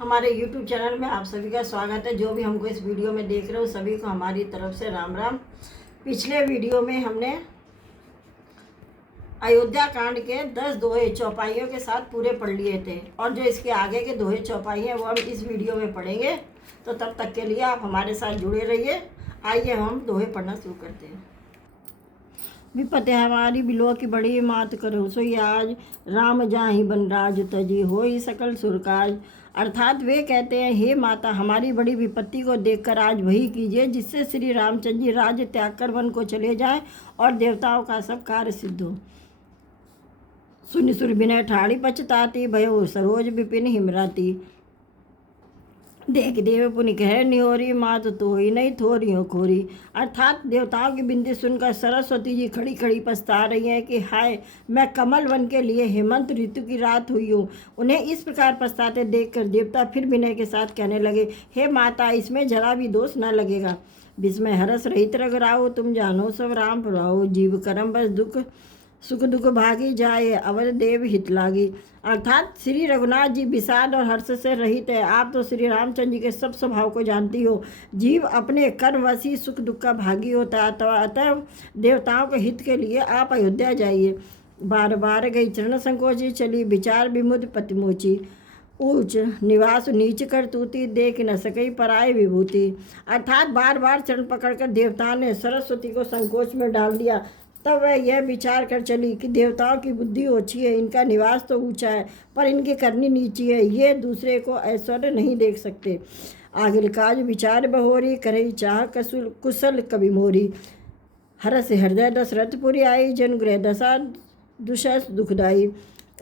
हमारे YouTube channel में आप सभी का स्वागत है। जो भी हमको इस वीडियो में देख रहे हो सभी को हमारी तरफ से राम राम। पिछले वीडियो में हमने अयोध्या कांड के 10 दोहे चौपाइयों के साथ पूरे पढ़ लिए थे और जो इसके आगे के दोहे चौपाई हैं वो हम इस वीडियो में पढ़ेंगे। तो तब तक के लिए आप हमारे साथ जुड़े रहिए। आइए हम दोहे पढ़ना शुरू करते हैं। विपत हमारी बिलो की बड़ी मात करो सोई आज, राम जाहि बन राज तजी होई सकल सुरकाज। अर्थात वे कहते हैं, हे माता, हमारी बड़ी विपत्ति को देखकर आज वही कीजिए जिससे श्री रामचंद्र जी राज्य त्याग कर वन को चले जाएं और देवताओं का सब कार्य सिद्ध हो। सुनि सुर बिनय ठाड़ी पछताती, भयो सरोज विपिन हिमराती। देख देव पुनि कह निहोरी, मात तो ही नहीं थोरी हो खोरी। अर्थात देवताओं की बिनती सुनकर सरस्वती जी खड़ी खड़ी पछता रही हैं कि हाय, मैं कमल वन के लिए हेमंत ऋतु की रात हुई हूँ। उन्हें इस प्रकार पछताते देखकर देवता फिर विनय के साथ कहने लगे, हे माता, इसमें जरा भी दोष न लगेगा। विस्मय हरस रहित रघुराऊ, तुम जानो सब राम प्रभाऊ। जीव कर्म बस दुख सुख दुख भागी जाए, अवध देव हित लागी। अर्थात श्री रघुनाथ जी विषाद और हर्ष से रहित है। आप तो श्री रामचंद्र जी के सब स्वभाव को जानती हो। जीव अपने कर्मवश ही सुख दुख का भागी होता है। अतः देवताओं के हित के लिए आप अयोध्या जाइए। बार बार गई चरण संकोची, चली विचार विमुद पतिमोची। ऊंच निवास नीच कर तूती, देख न सकई पराय विभूति। अर्थात बार बार चरण पकड़कर देवता ने सरस्वती को संकोच में डाल दिया। तब वह यह विचार कर चली कि देवताओं की बुद्धि ओछी है, इनका निवास तो ऊंचा है पर इनकी करनी नीची है, ये दूसरे को ऐश्वर्य नहीं देख सकते। आगिल काज विचार बहोरी, करई चाह कुशल कवि मोरी। हरस हृदय दशरथपुरी आई, जन गृह दशा दुषस दुखदाई।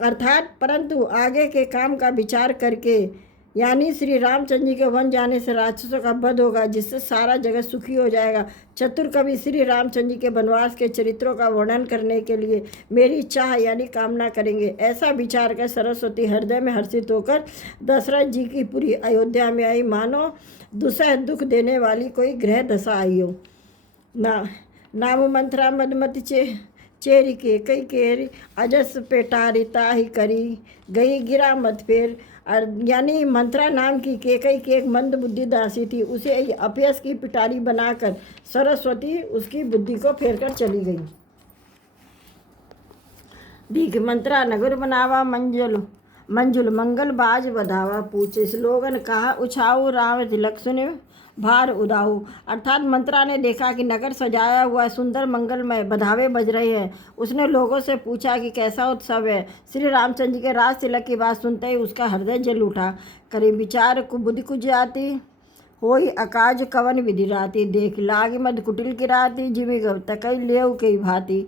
अर्थात परंतु आगे के काम का विचार करके, यानी श्री रामचंद्र जी के वन जाने से राक्षसों का वध होगा, जिससे सारा जगत सुखी हो जाएगा। चतुर कवि श्री रामचंद्र जी के वनवास के चरित्रों का वर्णन करने के लिए मेरी चाह यानी कामना करेंगे। ऐसा विचार कर सरस्वती हृदय में हर्षित होकर दशरथ जी की पूरी अयोध्या में आई, मानो दुसह दुख देने वाली कोई ग्रह दशा आई हो। नाम मंत्रा मदमति चेरी के कई केरी, अजस पेटारिता ही करी गई गिरा मत फेर। यानी मंत्रा नाम की केकई की एक मंद बुद्धि दासी थी, उसे अपयस की पिटारी बनाकर सरस्वती उसकी बुद्धि को फेर कर चली गई। दीख मंत्रा नगर बनावा, मंजुल मंगल बाज बधावा। पूछे स्लोगन कहा उछाऊ, राम तिलक सुने भार उदाऊ। अर्थात मंत्रा ने देखा कि नगर सजाया हुआ सुंदर मंगलमय, बधावे बज रहे हैं। उसने लोगों से पूछा कि कैसा उत्सव है। श्री रामचंद्र जी के राज तिलक की बात सुनते ही उसका हृदय जल उठा। करीब विचार बुद्धि कुछ जाती, होई अकाज कवन विधि राती। देख लागी मद कुटिल की राती, जीवी गव तकई लेव कई भांति।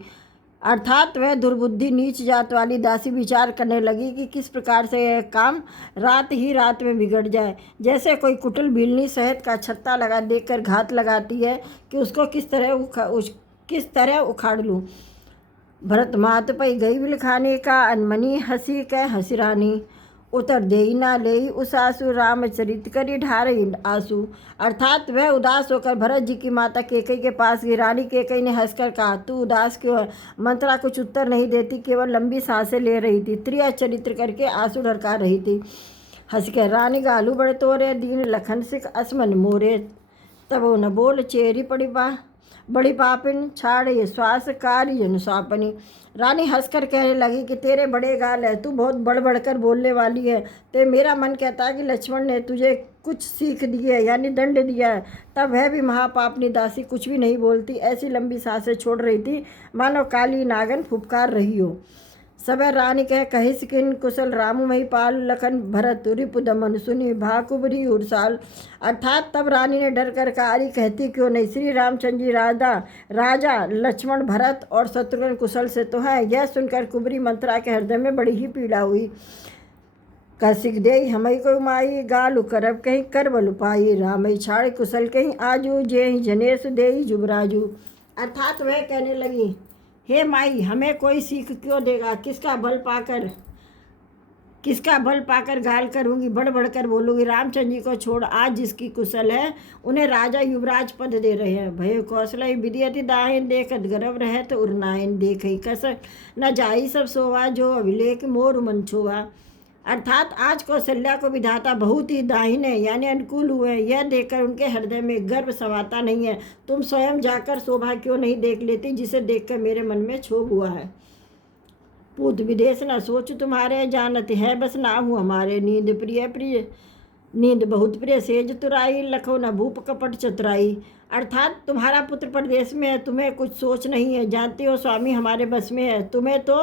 अर्थात वह दुर्बुद्धि नीच जात वाली दासी विचार करने लगी कि किस प्रकार से यह काम रात ही रात में बिगड़ जाए। जैसे कोई कुटिल बिल्ली शहद का छत्ता लगा देखकर घात लगाती है कि उसको किस तरह उखाड़ लूँ। भरत मात पई गई बिलखाने का, अनमनी हंसी कह हंसिरानी। उतर देई ना लेई उस आंसू, रामचरित करी ढारई आंसू। अर्थात वह उदास होकर भरत जी की माता केकई के पास गई। रानी केकई ने हंसकर कहा, तू उदास क्यों है? मंत्रा कुछ उत्तर नहीं देती, केवल लंबी सांसें ले रही थी, त्रिया चरित्र करके आंसू ढरका रही थी। हंस कर रानी गालू बड़े तोरे, दीन लखन सिख असमन मोरे। तब वो न बोल चेरी बड़ी पापिन, छाड़ ये श्वास कार्य जनुसापनी। रानी हंसकर कहने लगी कि तेरे बड़े गाल है, तू बहुत बढ़ बढ़कर बोलने वाली है। तो मेरा मन कहता है कि लक्ष्मण ने तुझे कुछ सीख दी है, यानी दंड दिया है। तब वह भी महापापनी दासी कुछ भी नहीं बोलती, ऐसी लंबी सांसें छोड़ रही थी मानो काली नागन फुफकार रही हो। सब रानी कही सिकिन कुशल, रामु मही पाल लखन भरत रिपु दमन, सुनी भाकुबरी उड़साल। अर्थात तब रानी ने डर कर कहा, अरे कहती क्यों नहीं, श्री रामचंद्र जी राजा लक्ष्मण भरत और शत्रुघ्न कुशल से तो है। यह सुनकर कुबरी मंत्रा के हृदय में बड़ी ही पीड़ा हुई। कसिक दे हमई को माई, गालु करब कहीं कर बलु पाई। रामई छाड़ कुशल कहीं आजू, जे जनेश दे जुबराजू। अर्थात वह कहने लगी, हे माई, हमें कोई सीख क्यों देगा? किसका बल पाकर घायल करूँगी, बढ़ बढ़कर बोलूँगी। रामचंद्र जी को छोड़, आज जिसकी कुशल है उन्हें राजा युवराज पद दे रहे हैं। भय कौशल विधियति दाहिन, देखत गर्भ रहे तो उर्नायन। देख ही कस न जाई सब सोवा, जो अभिलेख मोर मन छुआ। अर्थात आज कौशल्या को विधाता बहुत ही दाहिने यानी अनुकूल हुए। यह देखकर उनके हृदय में गर्व समाता नहीं है। तुम स्वयं जाकर शोभा क्यों नहीं देख लेती, जिसे देखकर मेरे मन में क्षोभ हुआ है। पूत विदेश न सोच तुम्हारे, जानते हैं बस ना हूँ हमारे। नींद प्रिय प्रिय नींद बहुत प्रिय सेज तुराई, लखो न भूप कपट चतुराई। अर्थात तुम्हारा पुत्र प्रदेश में है, तुम्हें कुछ सोच नहीं है। जानती हो स्वामी हमारे बस में है। तुम्हें तो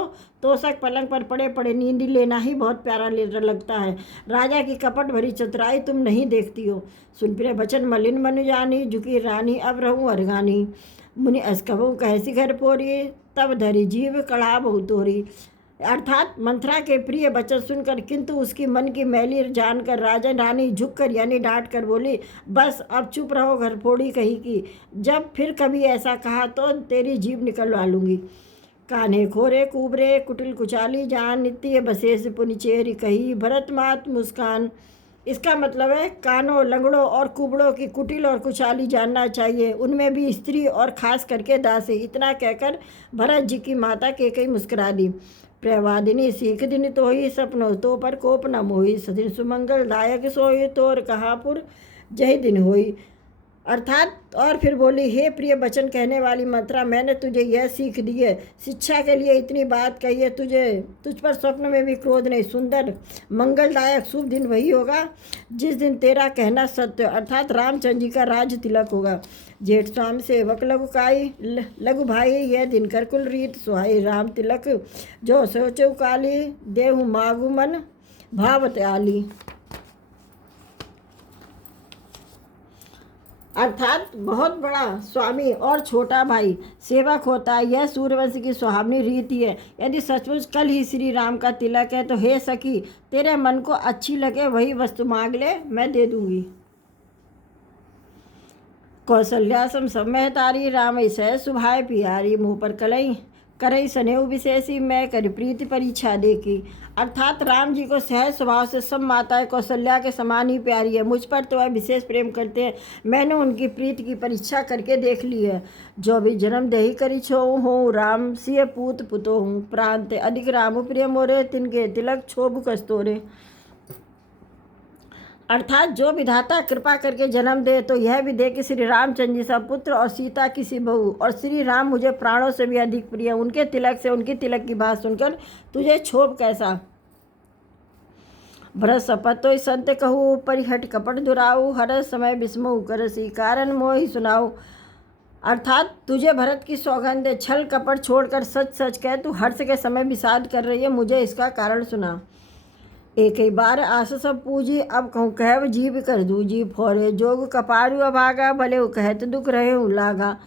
तोषक पलंग पर पड़े पड़े नींद लेना ही बहुत प्यारा लगता है। राजा की कपट भरी चतुराई तुम नहीं देखती हो। सुन प्रिय बचन मलिन मनु जानी, झुकी रानी अब रहूँ अरगानी। मुनि अस्कबू कहसी घर पोरी, तब धरी जीव कड़ा बहु तोरी। अर्थात मंथरा के प्रिय वचन सुनकर किंतु उसकी मन की मैली जानकर राजा रानी झुककर यानी डांट कर बोली, बस अब चुप रहो घर फोड़ी कही की। जब फिर कभी ऐसा कहा तो तेरी जीभ निकलवा लूँगी। कान्हे खोरे कुबरे कुटिल कुचाली जान, नित्य बसेस पुनिचेरी कही, भरत मात मुस्कान। इसका मतलब है कानों लंगड़ों और कुबड़ों की कुटिल और कुचाली जानना चाहिए, उनमें भी स्त्री और खास करके दासी। इतना कहकर भरत जी की माता कैकेयी मुस्कुरा दी। प्रवादिनी सीख दिन तो ही सपनों तो पर कोप न मोही, सदिन सुमंगल दायक सोई तोर कहापुर जय दिन होई। अर्थात और फिर बोली, हे प्रिय वचन कहने वाली मंत्रा, मैंने तुझे यह सीख दी है, शिक्षा के लिए इतनी बात कही है। तुझ पर स्वप्न में भी क्रोध नहीं। सुंदर मंगलदायक शुभ दिन वही होगा जिस दिन तेरा कहना सत्य अर्थात रामचंद्र जी का राज तिलक होगा। जेठ स्वामी सेवक लघुकाई लघु भाई, यह दिन कर कुल रीत सुहाई। राम तिलक जो सोचो काली, देहु मागु मन भावत आली। अर्थात बहुत बड़ा स्वामी और छोटा भाई सेवक होता है। यह सूर्यवंश की सुहावनी रीति है। यदि सचमुच कल ही श्री राम का तिलक है तो हे सखी, तेरे मन को अच्छी लगे वही वस्तु मांग ले, मैं दे दूंगी। कौशल्या सम सब में तारी, राम सह सुभाय पियारी। मुँह पर कलई करई स्नेह विशेषी, मैं कर प्रीति परीक्षा देखी। अर्थात राम जी को सहज स्वभाव से सब माताएं कौशल्या के समान ही प्यारी है। मुझ पर तो वह विशेष प्रेम करते हैं। मैंने उनकी प्रीति की परीक्षा करके देख ली है। जो भी जन्म दही करी छो हूँ, राम सिय पूत पुतो हूँ। प्रांत अधिक राम प्रिय मोरे, तिनके तिलक क्षोभ कस्तोरे। अर्थात जो विधाता कृपा करके जन्म दे तो यह भी दे कि श्री रामचंद्र जी सा पुत्र और सीता की सी बहू, और श्री राम मुझे प्राणों से भी अधिक प्रिय। उनके तिलक से उनकी तिलक की बात सुनकर तुझे क्षोभ कैसा। भरत शपथ तो संत कहूँ, परिहट कपट दुराऊ। हर समय विस्मऊ करसी, कारण मोहि सुनाऊ। अर्थात तुझे भरत की सौगंध, छल कपट छोड़कर सच सच कह, तू हर्ष के समय विषाद कर रही है, मुझे इसका कारण सुना। एक ही बार आस सब पूजी, अब कहूँ कहव जीव कर दूजी। फोरे जोग कपारू अभागा, भले कहत दुख रहे लागा।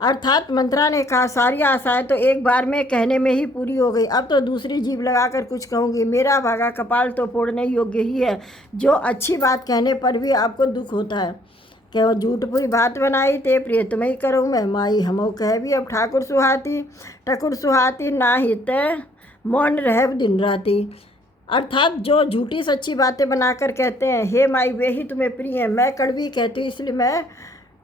अर्थात मंत्रा ने कहा, सारी आशाएं तो एक बार में कहने में ही पूरी हो गई, अब तो दूसरी जीभ लगाकर कुछ कहूँगी। मेरा भागा कपाल तो फोड़ने योग्य ही है, जो अच्छी बात कहने पर भी आपको दुख होता है। क्या झूठ पूरी बात बनाई, ते प्रिय तुम्हें करूँ मैं माई। हमो कह भी अब ठाकुर सुहाती ना ही तय मौन रह दिन राती। अर्थात जो झूठी सच्ची बातें बनाकर कहते हैं, हे माई वे ही तुम्हें प्रिय हैं। मैं कड़वी कहती हूँ इसलिए मैं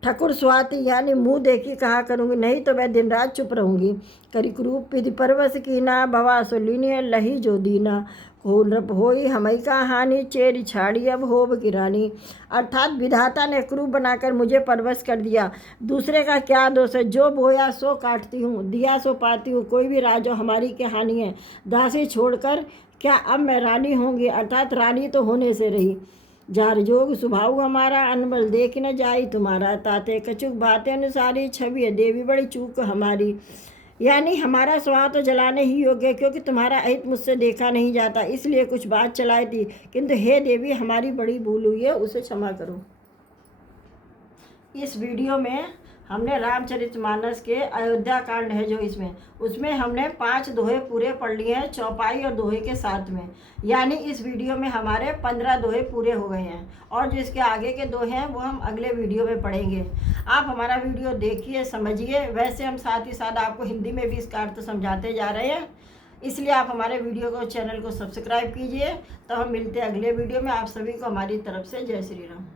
ठकुर सुहाती यानी मुँह देखी कहा करूँगी, नहीं तो मैं दिन रात चुप रहूँगी। करी क्रूप विधि परवश कीना, भवा सोलिनी लही जो दीना। नृप होई हमई का हानि, चेरी छाड़ी अब होब की रानी। अर्थात विधाता ने क्रूप बनाकर मुझे परवश कर दिया, दूसरे का क्या दोष है। जो बोया सो काटती हूँ, दिया सो पाती हूँ, कोई भी राजो हमारी क्या हानि है। दासी छोड़कर क्या अब मैं रानी होंगी, अर्थात रानी तो होने से रही। जार जोग स्वभाव हमारा, अनबल देख न जाई तुम्हारा। ताते कचुक बातें अनुसारी, छवि देवी बड़ी चूक हमारी। यानी हमारा स्वभाव तो जलाने ही योग्य, क्योंकि तुम्हारा अहित मुझसे देखा नहीं जाता, इसलिए कुछ बात चलाई थी, किंतु हे देवी हमारी बड़ी भूल हुई है, उसे क्षमा करो। इस वीडियो में हमने रामचरितमानस के अयोध्या कांड है जो उसमें हमने 5 दोहे पूरे पढ़ लिए हैं, चौपाई और दोहे के साथ में। यानी इस वीडियो में हमारे 15 दोहे पूरे हो गए हैं, और जो इसके आगे के दोहे हैं वो हम अगले वीडियो में पढ़ेंगे। आप हमारा वीडियो देखिए, समझिए। वैसे हम साथ ही साथ आपको हिंदी में भी इसका अर्थ समझाते जा रहे हैं, इसलिए आप हमारे वीडियो को चैनल को सब्सक्राइब कीजिए। तो हम मिलते हैं अगले वीडियो में। आप सभी को हमारी तरफ से जय श्री राम।